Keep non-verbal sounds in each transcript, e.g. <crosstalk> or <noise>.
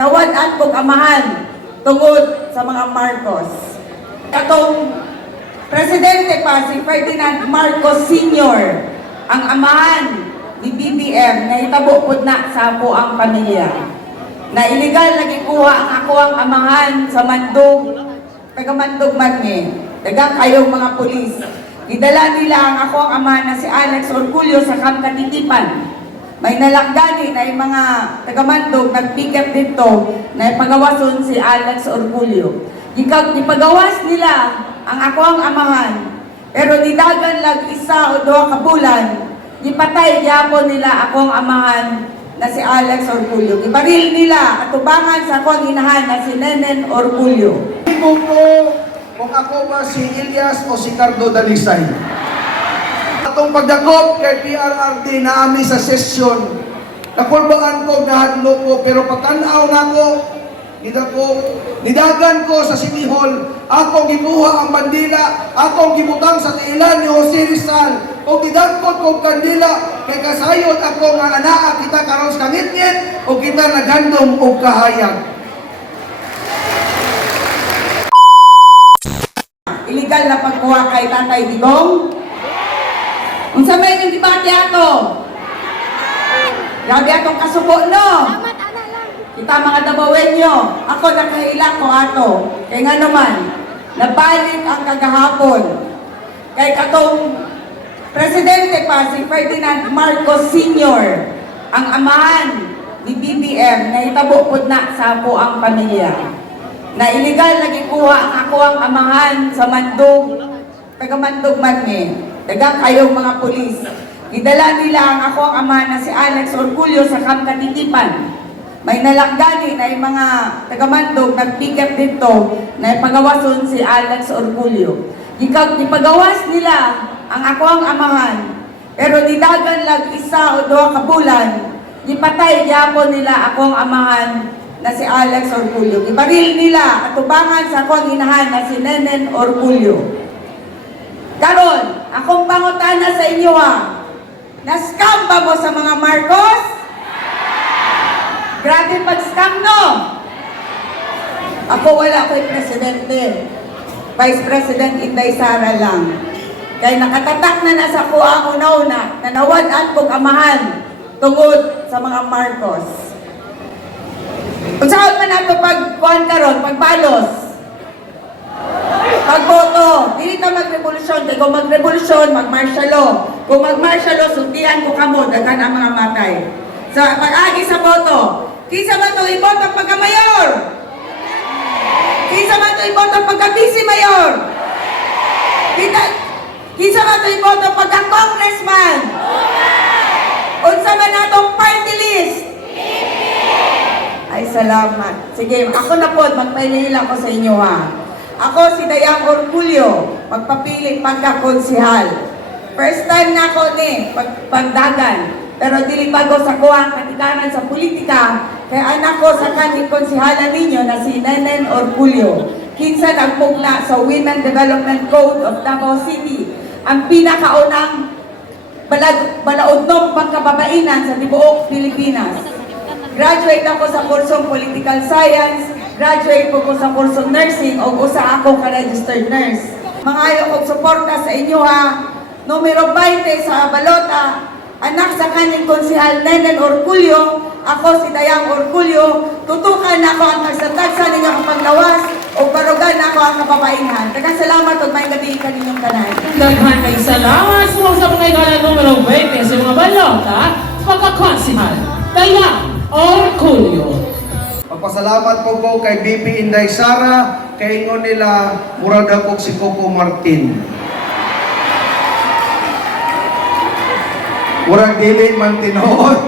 Nawad at kong amahan tungod sa mga Marcos. Katong Presidente pa si Ferdinand Marcos Sr. ang amahan ni BBM na itabo po na sa ako ang pamilya. Na illegal lagi kuha ang ako ang amahan sa mandog, taga mandog man ni, taga kayong mga pulis. Idala nila ang ako ang amahan na si Alex Orgulio sa Camp Katitipan. May nalakgani na yung mga tagamandog nagpicket dito na ipagawason si Alex Orgulio. Ipagawas nila ang ako ang amahan, pero nidagan lag isa o duha ka bulan, ipatay gyapon nila ako ang amahan na si Alex Orgulio. Ibaril nila at tubangan sa ako ang inahan na si Nenen Orgulio. Hindi ko kung ako ba si Elias o si Cardo Dalisay. Atong pagdakop kay PRRD na ami sa session, nakulbaan ko, nahadlo ko, pero pagtanaw na ko, nidako, nidagan ko sa City Hall, akong gibuha ang bandila, akong gibutang sa tiilan ni Jose Rizal, o gidagkot ko kandila, kay kasayod ako nga anaa kita karon sa kangit-ngit, o kita nagandom og kahayag. Illegal na pagkuha kay Tatay Digong? Unsa may yung debate ato? Grabe atong kasubo no? Kita mga dabawenyo, ako nakahila ko ato. Kay nga naman, nabalik ang kagahapon. Kay katong Presidente pa si Ferdinand Marcos Sr. ang amahan ni BBM na itabo po na sa ako ang pamilya. Na illegal lagi kuha ang ako ang amahan sa mandog, taga mandog man ni, taga kayong mga pulis. Idala nila ang ako ang amahan na si Alex Orgulio sa Camp Katitipan. May nalakgani na yung mga tagamandog nagpicket dito na ipagawason si Alex Orgulio. Ikaw, ipagawas nila ang ako ang amahan, pero nidagan lag isa o duha ka bulan, ipatay gyapon nila ako ang amahan na si Alex Orgulio. Ibaril nila at tubangan sa ako ang inahan na si Nenen Orgulio. Karon, akong pangutana sa inyo ha, na-scam ba mo sa mga Marcos? Grabe pag-scam, no? Ako wala ko'y presidente. Vice President Inday Sara lang. Kaya nakatatak na nasa kuha una-una na nawad kong amahan tungod sa mga Marcos. Kung saan man nato pagkuhan karon, pagbalos, pagboto, dili ta magrevolusyon, kay kung magrevolusyon, mag-martial law. Kung mag-martial law, sundian ko kamo, daghan ang mga matay. Sa pag-agi sa boto, kisa man to iboto pagka-mayor? Kisa man to iboto pagka-vice mayor? Kita, kisa man to iboto pagka-congressman? Unsa man natong party list? Ay, salamat. Sige, ako na po, magpahinihil ako sa inyo ha. Ako si Dayang Orgulio, magpapili pagka-konsihal. First time na ako ni, pag, pagdagan. Pero dili bago sa kuwang katikanan sa politika, kaya anak ko sa kaning konsihala ninyo na si Nenen Orgulio. Kinsa nagpugna sa Women Development Code of Davao City, ang pinakaunang balag, balaodnong pagkababainan sa tibuok Pilipinas. Graduate ako sa kursong Political Science, graduate po ko sa kursong Nursing o usa ako ka registered nurse. Mangayo og suporta sa inyo ha. Numero 20 sa Balota, anak sa kaning konsihal Nenen Orgulio, ako si Dayang Orgulio, tutukan ako ang tagsatagsa ninyo ang paglawas o barugan ako ang kababainhan. Daghang salamat ug may gabi kaninyong tanan. Daghan kay salamat sa sa mga igala numero 20 sa mga balota, pagkakonsihal, Dayang Orgulio. Magpasalamat po po kay BP Inday Sara, kay ingon nila murag po si Coco Martin. Murag dili man tinuod.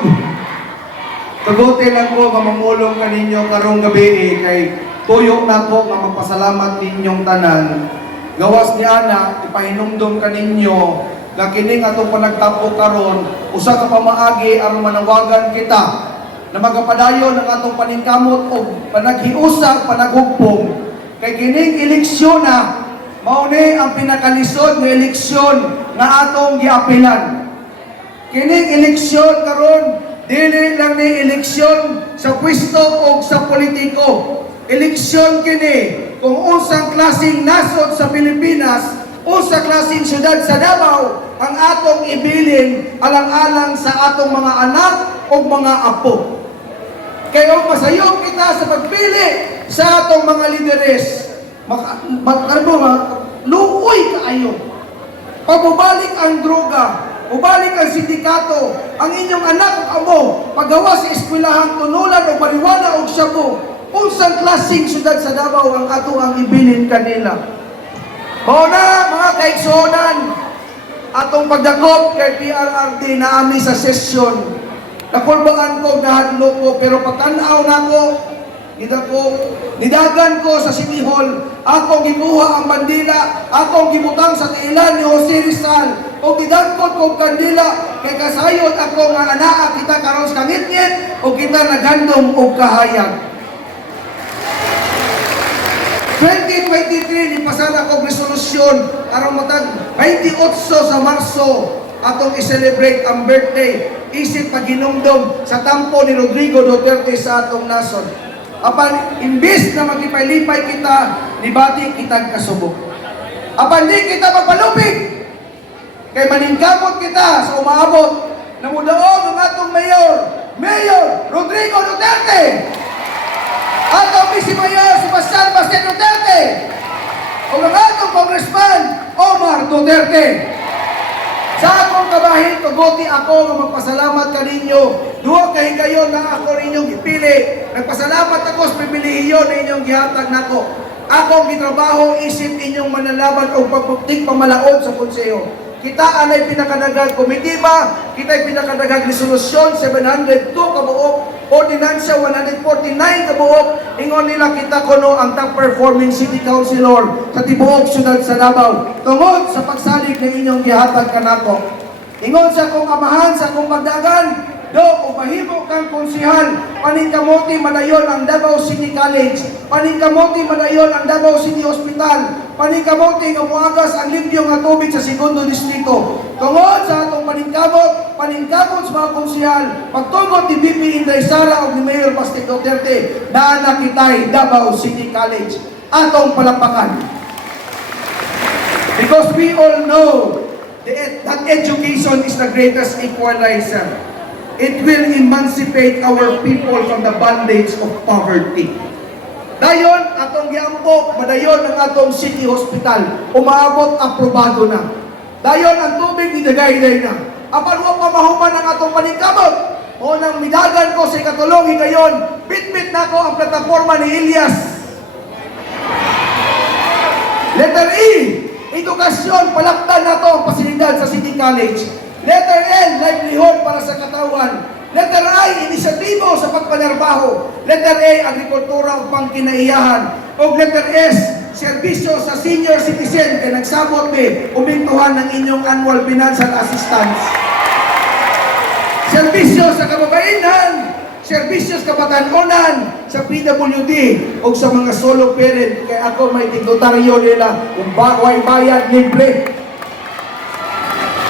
<laughs> Tugutin lang po nga mamulong kaninyo karong gabi eh, kay tuyo na po nga magpasalamat ninyong tanan. Gawas ni Ana, ipahinumdum kaninyo nga kining atong panagtapo karon usa ka pamaagi ang manawagan kita na magapadayon ang atong paningkamot o panaghiusa, panaghugpong. Kay kining eleksyon na, mao ni ang pinakalisod nga eleksyon nga atong giapilan. Kining eleksyon karon Dili lang ni eleksyon sa pwesto o sa politiko. Eleksyon kini kung unsang klaseng nasod sa Pilipinas, unsa klaseng syudad sa Davao ang atong ibilin alang-alang sa atong mga anak o mga apo. Kaya masayog kita sa pagpili sa atong mga lideres. Maka, magkarbo, luoy kaayo. Pabubalik ang droga, ubalik ang sindikato, ang inyong anak o amo, paggawa sa eskwelahan, tunulan o baliwana o syabu, unsang klaseng syudad sa Davao ang ato ang ibilin kanila. Mauna, mga kaigsonan, atong pagdakop kay PRRD na sa sesyon. Nakulbaan ko, nahadlo ko, pero patanaw na ko, Nidako, nidagan ko sa City Hall, akong gibuha ang bandila, akong gibutang sa tiilan ni Jose Rizal, o gidagkot ko kandila, kay kasayod ako nga anaa kita karon sa kangitngit, o kita nagandom o kahayag. 2023 ni pasara ko resolusyon aron matag 28 sa Marso atong i-celebrate ang birthday isip paginumdum sa tampo ni Rodrigo Duterte sa atong nason. Apan imbis na magipay-lipay kita, nibati kitag kasubok. Apan di kita magpalupig. Kay maningkamot kita sa umaabot na mudaog ang atong mayor, Mayor Rodrigo Duterte. Atong Vice Mayor Sebastian Bastian Duterte. O ang atong Congressman Omar Duterte. Sa akong kabahin, tuguti ako nga magpasalamat kaninyo. Duwa kay kayo na ako ninyong ipili. Nagpasalamat ako sa pribilehiyo na inyong gihatag nako. Akong gitrabaho isip inyong manalaban o pagpuktik pamalaod sa konseyo. Kita anay pinakadagang komitiba, kita ay pinakadagang resolusyon 702 kabuok, ordinansya 149 kabuok, ingon nila kita kuno ang top performing city councilor sa tibuok syudad sa Davao tungod sa pagsalig ng inyong gihatag kanako. Ingon sa kong amahan sa kong magdagan, do mahimo kang konsihal, paningkamuti madayon ang Davao City College, paningkamuti madayon ang Davao City Hospital, paningkamuti nga muagas ang limpyo nga sa segundo distrito. Tungod sa paningkamot sa mga konsihal, pagtungod ni BP Inday Sara o ni Mayor Basti Duterte, na nakitay Davao City College. Atong palapakan. Because we all know that that education is the greatest equalizer. It will emancipate our people from the bondage of poverty. Dayon, atong giampo, madayon ang atong city hospital. Umaabot, aprobado na. Dayon, ang tubig, idagay-day na. Apan wa pa mahuman ang atong paningkamot. O nang midagan ko sa ikatulong higayon, bit-bit na ko ang plataforma ni Elias Letter E, edukasyon, palaktan na ang pasilidad sa City College. Letter L, livelihood para sa katawan. Letter I, inisyatibo sa pagpanarbaho. Letter A, agrikultura o pangkinaiyahan. O letter S, serbisyo sa senior citizen kay nagsabot ni umintuhan ng inyong annual financial assistance. Serbisyo sa kababaihan, serbisyo sa kabatanunan, sa PWD, o sa mga solo parent, kay ako may tigutaryo nila, kung bagway bayad, libre.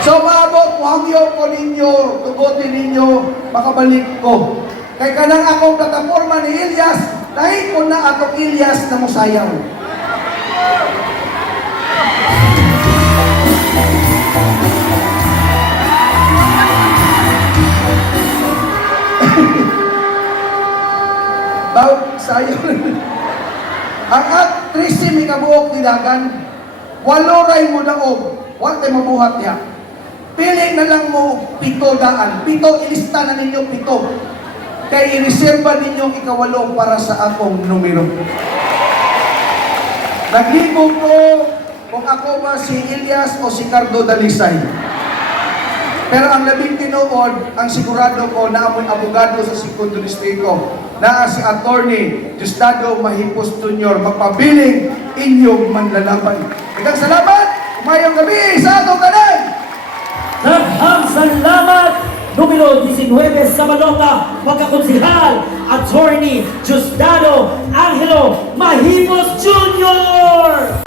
So maabot, wagyo ko ninyo, tugutin ninyo, makabalik ko. Kay kanang akong plataforma ni Elias, dahil ko na atong Elias na musayaw. <laughs> Baw, sayo. Ang at 13 may kabuok nilagan, walo mo daog, wala tayo mabuhat niya. Pili na lang mo pito daan. Pito, ilista na ninyo pito. Kaya i-reserva ninyong ikawalo para sa akong numero. Nagligo ko kung ako ba si Elias o si Cardo Dalisay. Pero ang labing tinuod, ang sigurado ko na amoy abogado sa segundo distrito na si attorney Justado Mahipos Jr. magpabiling inyong manlalaban. Ilang salamat! Umayong gabi sa atong tanan! Daghang salamat! Numero 19 sa Malonga, magkakonsihal, Attorney Justado Angelo Mahimos Jr.